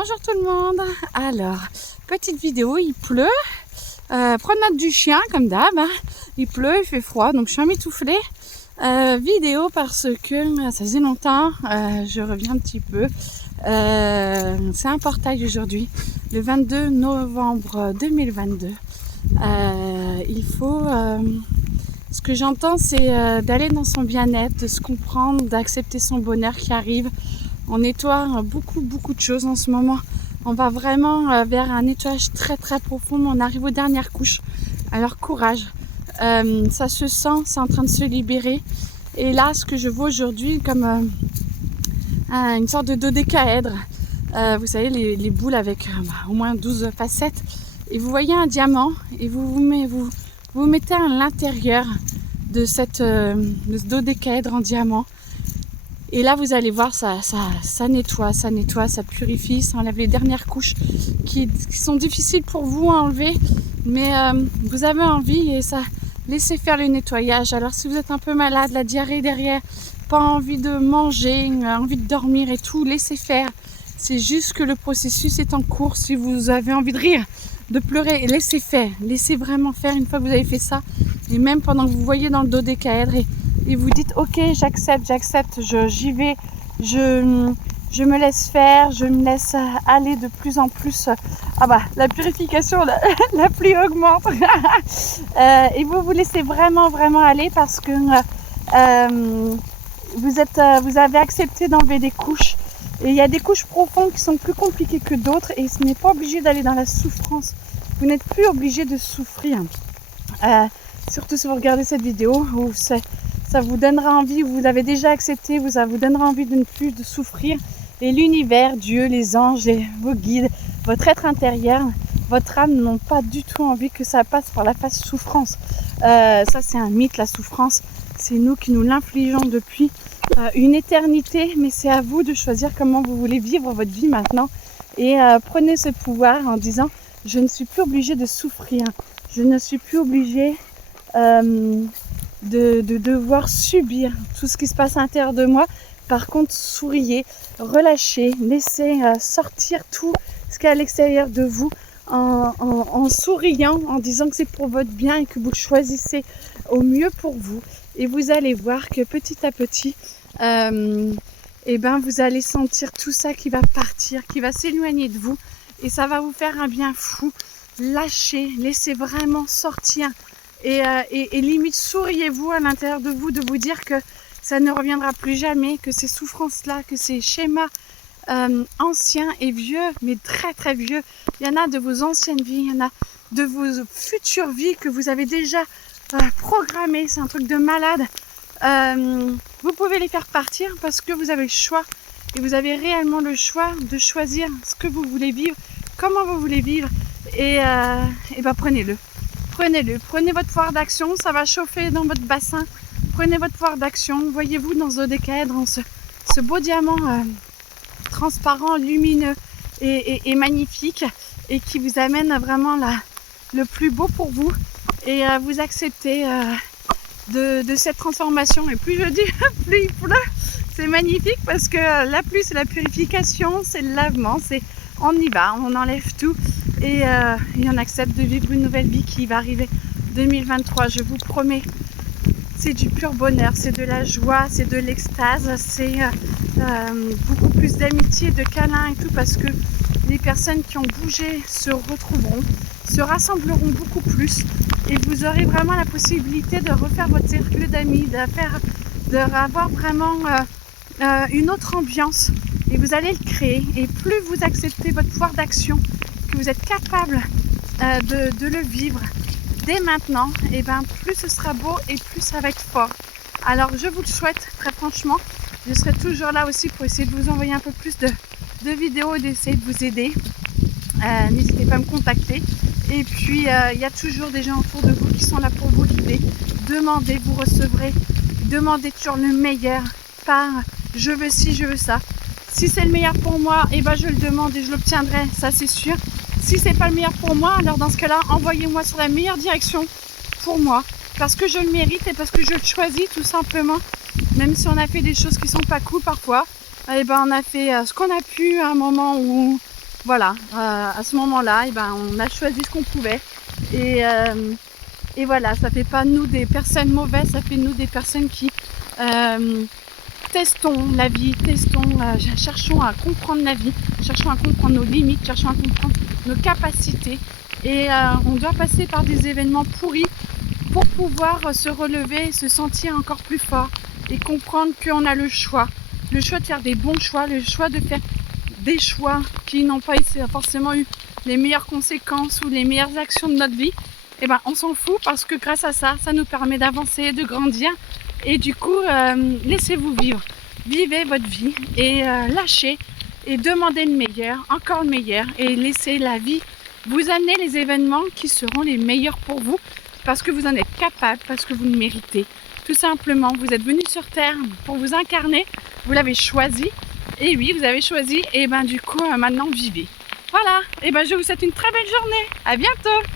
Bonjour tout le monde. Alors, petite vidéo, il pleut. Promenade du chien comme d'hab. Il pleut, il fait froid, donc je suis emmitouflée. Vidéo parce que ça faisait longtemps, je reviens un petit peu. C'est un portail aujourd'hui, le 22 novembre 2022. Il faut... ce que j'entends, c'est d'aller dans son bien-être, de se comprendre, d'accepter son bonheur qui arrive. On nettoie beaucoup de choses en ce moment. On va vraiment vers un nettoyage très profond. On arrive aux dernières couches. Alors courage. Ça se sent, c'est en train de se libérer. Et là, ce que je vois aujourd'hui comme une sorte de dodécaèdre. Vous savez, les boules avec au moins 12 facettes. Et vous voyez un diamant et vous mettez à l'intérieur de ce dodécaèdre en diamant. Et là, vous allez voir, ça nettoie, ça purifie, ça enlève les dernières couches qui sont difficiles pour vous à enlever. Mais vous avez envie et ça, laissez faire le nettoyage. Alors si vous êtes un peu malade, la diarrhée derrière, pas envie de manger, envie de dormir et tout, laissez faire. C'est juste que le processus est en cours. Si vous avez envie de rire, de pleurer, laissez faire. Laissez vraiment faire une fois que vous avez fait ça. Et même pendant que vous voyez dans le dodécaèdre et vous dites ok, j'accepte, j'y vais, je me laisse faire, je me laisse aller de plus en plus. Ah bah, la purification, la pluie augmente. Et vous laissez vraiment aller parce que vous avez accepté d'enlever des couches. Et il y a des couches profondes qui sont plus compliquées que d'autres et ce n'est pas obligé d'aller dans la souffrance. Vous n'êtes plus obligé de souffrir. Surtout si vous regardez cette vidéo où ça vous donnera envie, vous l'avez déjà accepté, ça vous donnera envie de ne plus de souffrir. Et l'univers, Dieu, les anges, vos guides, votre être intérieur, votre âme n'ont pas du tout envie que ça passe par la phase souffrance. Ça c'est un mythe, la souffrance. C'est nous qui nous l'infligeons depuis une éternité, mais c'est à vous de choisir comment vous voulez vivre votre vie maintenant. Et prenez ce pouvoir en disant, je ne suis plus obligée de souffrir, je ne suis plus obligée de devoir subir tout ce qui se passe à l'intérieur de moi. Par contre, souriez, relâchez, laissez sortir tout ce qui est à l'extérieur de vous en souriant, en disant que c'est pour votre bien et que vous choisissez au mieux pour vous. Et vous allez voir que petit à petit, vous allez sentir tout ça qui va partir, qui va s'éloigner de vous. Et ça va vous faire un bien fou. Lâchez, laissez vraiment sortir. Et limite souriez-vous à l'intérieur de vous, de vous dire que ça ne reviendra plus jamais, que ces souffrances-là, que ces schémas anciens et vieux, mais très vieux, il y en a de vos anciennes vies, il y en a de vos futures vies que vous avez déjà programmées, c'est un truc de malade. Vous pouvez les faire partir parce que vous avez le choix et vous avez réellement le choix de choisir ce que vous voulez vivre, comment vous voulez vivre et prenez-le. Prenez votre pouvoir d'action, ça va chauffer dans votre bassin. Prenez votre pouvoir d'action, voyez-vous dans ce dodécaèdre, ce beau diamant transparent, lumineux et magnifique et qui vous amène vraiment le plus beau pour vous et vous acceptez de cette transformation. Et plus je dis, plus il pleut, c'est magnifique parce que la pluie c'est la purification, c'est le lavement, on y va, on enlève tout. Et on accepte de vivre une nouvelle vie qui va arriver 2023, je vous promets. C'est du pur bonheur, c'est de la joie, c'est de l'extase, c'est beaucoup plus d'amitié, de câlins et tout parce que les personnes qui ont bougé se retrouveront, se rassembleront beaucoup plus et vous aurez vraiment la possibilité de refaire votre cercle d'amis, d'avoir vraiment une autre ambiance et vous allez le créer et plus vous acceptez votre pouvoir d'action, que vous êtes capable de le vivre dès maintenant, et plus ce sera beau et plus ça va être fort. Alors je vous le souhaite très franchement, je serai toujours là aussi pour essayer de vous envoyer un peu plus de vidéos et d'essayer de vous aider. N'hésitez pas à me contacter et puis il y a toujours des gens autour de vous qui sont là pour vous guider. Demandez, vous recevrez, demandez toujours le meilleur par je veux ci, je veux ça. Si c'est le meilleur pour moi, je le demande et je l'obtiendrai, ça c'est sûr. Si c'est pas le meilleur pour moi, alors dans ce cas-là, envoyez-moi sur la meilleure direction pour moi. Parce que je le mérite et parce que je le choisis tout simplement. Même si on a fait des choses qui sont pas cool parfois, on a fait ce qu'on a pu à un moment où voilà, à ce moment-là, et ben, on a choisi ce qu'on pouvait. Et voilà, ça fait pas nous des personnes mauvaises, ça fait nous des personnes qui testons la vie, cherchons à comprendre la vie, cherchons à comprendre nos limites, cherchons à comprendre nos capacités. Et on doit passer par des événements pourris pour pouvoir se relever et se sentir encore plus fort et comprendre qu'on a le choix de faire des bons choix, le choix de faire des choix qui n'ont pas forcément eu les meilleures conséquences ou les meilleures actions de notre vie. Et ben on s'en fout parce que grâce à ça, ça nous permet d'avancer, de grandir. Et du coup, laissez-vous vivre. Vivez votre vie et lâchez et demandez le meilleur, encore le meilleur. Et laissez la vie vous amener les événements qui seront les meilleurs pour vous parce que vous en êtes capable, parce que vous le méritez. Tout simplement, vous êtes venu sur Terre pour vous incarner, vous l'avez choisi. Et oui, vous avez choisi et ben du coup, maintenant vivez. Voilà, et ben je vous souhaite une très belle journée. À bientôt.